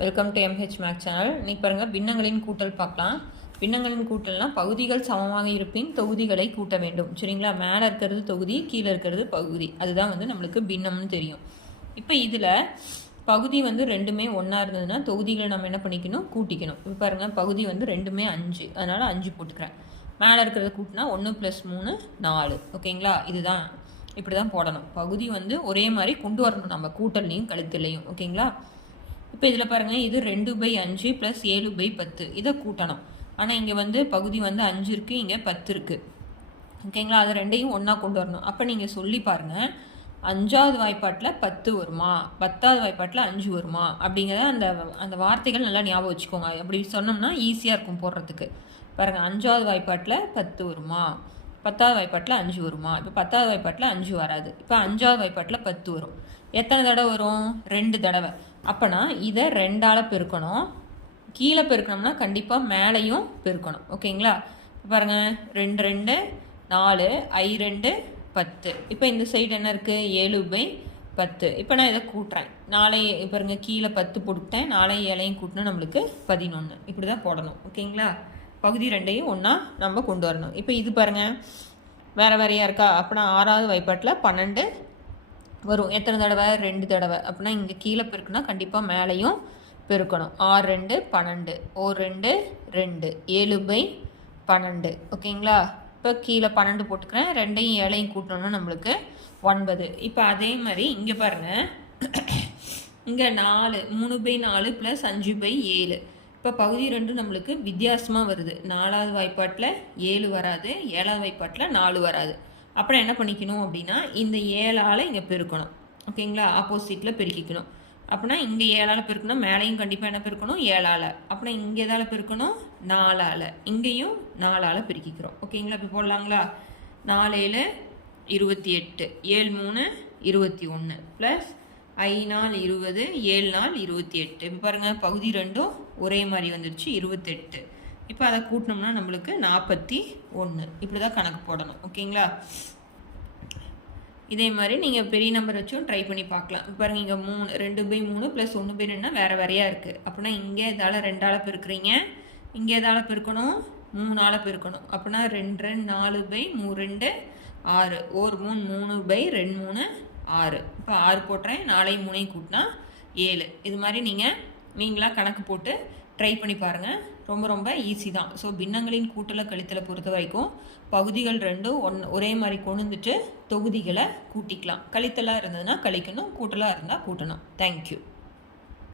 Welcome to MH make channel இன்றைக்கி பாருங்கள் பின்னங்களின் கூட்டல் பார்க்கலாம். பின்னங்களின் கூட்டல்னா பகுதிகள் சமமாக இருப்பின் தொகுதிகளை கூட்ட வேண்டும். சரிங்களா? மேலே இருக்கிறது தொகுதி கீழே இருக்கிறது பகுதி. அதுதான் வந்து நம்மளுக்கு பின்னம்னு தெரியும். இப்போ இதில் பகுதி வந்து ரெண்டுமே ஒன்றா இருந்ததுன்னா தொகுதிகளை நம்ம என்ன பண்ணிக்கணும்? கூட்டிக்கணும். இப்போ பாருங்கள் பகுதி வந்து ரெண்டுமே அஞ்சு. அதனால் அஞ்சு போட்டுக்கிறேன். மேலே இருக்கிறத கூட்டினா ஒன்று ப்ளஸ் மூணு நாலு. ஓகேங்களா? இதுதான். இப்படி தான் போடணும். பகுதி வந்து ஒரே மாதிரி கொண்டு வரணும். நம்ம கூட்டல்லையும் கழுத்துலையும். ஓகேங்களா? இப்போ இதில் பாருங்கள் இது ரெண்டு பை அஞ்சு ப்ளஸ் ஏழு பை பத்து. இதை கூட்டணும். ஆனால் இங்கே வந்து பகுதி வந்து அஞ்சு இருக்குது இங்கே பத்து இருக்குது ஓகேங்களா அது ரெண்டையும் ஒன்றா கொண்டு வரணும். அப்போ நீங்கள் சொல்லி பாருங்கள் அஞ்சாவது வாய்ப்பாட்டில் பத்து வருமா? பத்தாவது வாய்ப்பாட்டில் அஞ்சு வருமா? அப்படிங்கிறத அந்த அந்த வார்த்தைகள் நல்லா ஞாபகம் வச்சுக்கோங்க. அப்படி சொன்னோம்னா ஈஸியாக இருக்கும் போடுறதுக்கு. பாருங்கள் அஞ்சாவது வாய்ப்பாட்டில் பத்து வருமா? பத்தாவது வாய்ப்பாட்டில் அஞ்சு வருமா? இப்போ பத்தாவது வாய்ப்பாட்டில் அஞ்சு வராது. இப்போ அஞ்சாவது வாய்ப்பாட்டில் பத்து வரும். எத்தனை தடவை வரும்? ரெண்டு தடவை. அப்போனா இதை ரெண்டால் பெருக்கணும். கீழே பெருக்கணும்னா கண்டிப்பாக மேலேயும் பெருக்கணும். ஓகேங்களா? இப்போ பாருங்கள் ரெண்டு ரெண்டு நாலு ஐ ரெண்டு பத்து. இப்போ இந்த சைடு என்ன இருக்குது ஏழு பை பத்து. இப்போ நான் இதை கூட்டுறேன். நாளை பாருங்க கீழே பத்து போட்டுட்டேன் நாளை ஏழையும் கூட்டினா நம்மளுக்கு பதினொன்று இப்படி தான் போடணும். ஓகேங்களா? பகுதி ரெண்டையும் ஒன்றா நம்ம கொண்டு வரணும். இப்போ இது பாருங்கள் வேறு வேறையாக இருக்கா? அப்படின்னா ஆறாவது வைப்பாட்டில் பன்னெண்டு வரும். எத்தனை தடவை? ரெண்டு தடவை. அப்படின்னா இங்கே கீழே பெருக்குனா கண்டிப்பாக மேலேயும் பெருக்கணும். ஆறு ரெண்டு பன்னெண்டு. ஓர் ரெண்டு ரெண்டு. ஏழு பை பன்னெண்டு. ஓகேங்களா இப்போ கீழே பன்னெண்டு போட்டுக்கிறேன். ரெண்டையும் ஏழையும் கூட்டணும்னா நம்மளுக்கு ஒன்பது. இப்போ அதே மாதிரி இங்கே பாருங்கள் இங்கே நாலு மூணு பை நாலு ப்ளஸ் அஞ்சு பை ஏழு. இப்போ பகுதி ரெண்டு நம்மளுக்கு வித்தியாசமாக வருது. நாலாவது வாய்ப்பாட்டில் ஏழு வராது ஏழாவது வாய்ப்பாட்டில் நாலு வராது. அப்புறம் என்ன பண்ணிக்கணும் அப்படின்னா இந்த ஏழால் இங்கே பெருக்கணும். ஓகேங்களா? ஆப்போசிட்டில் பெருக்கிக்கணும். அப்படின்னா இங்கே ஏழால் பெருக்கணும் மேலேயும் கண்டிப்பாக என்ன பெருக்கணும்? ஏழால். அப்படின்னா இங்கே எதால் பெருக்கணும்? நாலால். இங்கேயும் நாலால் பெருக்கிக்கிறோம். ஓகேங்களா? இப்போ போடலாங்களா? நாலேழு இருபத்தி எட்டு. ஏழு மூணு இருபத்தி ஒன்று ப்ளஸ் ஐ நாள் இருபது ஏழு நாள் இருபத்தி எட்டு. இப்போ பாருங்கள் பகுதி ரெண்டும் ஒரே மாதிரி வந்துடுச்சு இருபத்தெட்டு. இப்போ அதை கூட்டினோம்னா நம்மளுக்கு நாற்பத்தி ஒன்று இப்படி தான் கணக்கு போடணும் ஓகேங்களா? இதே மாதிரி நீங்கள் பெரிய நம்பர் வச்சும் ட்ரை பண்ணி பார்க்கலாம். இப்போ பாருங்கள் இங்கே மூணு ரெண்டு பை மூணு ப்ளஸ் ஒன்று பை ரெண்டுனா வேறு வேறையாக இருக்குது அப்படின்னா இங்கே இதால் ரெண்டால் பெருக்கிறீங்க. இங்கே இதால் பெருக்கணும் மூணால் பெருக்கணும். அப்படின்னா ரெண்டு ரெண்டு நாலு பை மூ ரெண்டு ஆறு. ஒரு மூணு மூணு பை ரெண்டு மூணு ஆறு. இப்போ ஆறு போட்டுறேன். நாளையும் மூணையும் கூட்டினா ஏழு. இது மாதிரி நீங்கள் நீங்களாக கணக்கு போட்டு ட்ரை பண்ணி பாருங்கள் ரொம்ப ரொம்ப ஈஸி தான். ஸோ பின்னங்களின் கூட்டலை கழித்தலை பொறுத்த வரைக்கும் பகுதிகள் ரெண்டும் ஒன் ஒரே மாதிரி கொண்டு வந்துட்டு தொகுதிகளை கூட்டிக்கலாம். கழித்தலாக இருந்ததுன்னா கழிக்கணும். கூட்டலாக இருந்தால் கூட்டணும். தேங்க்யூ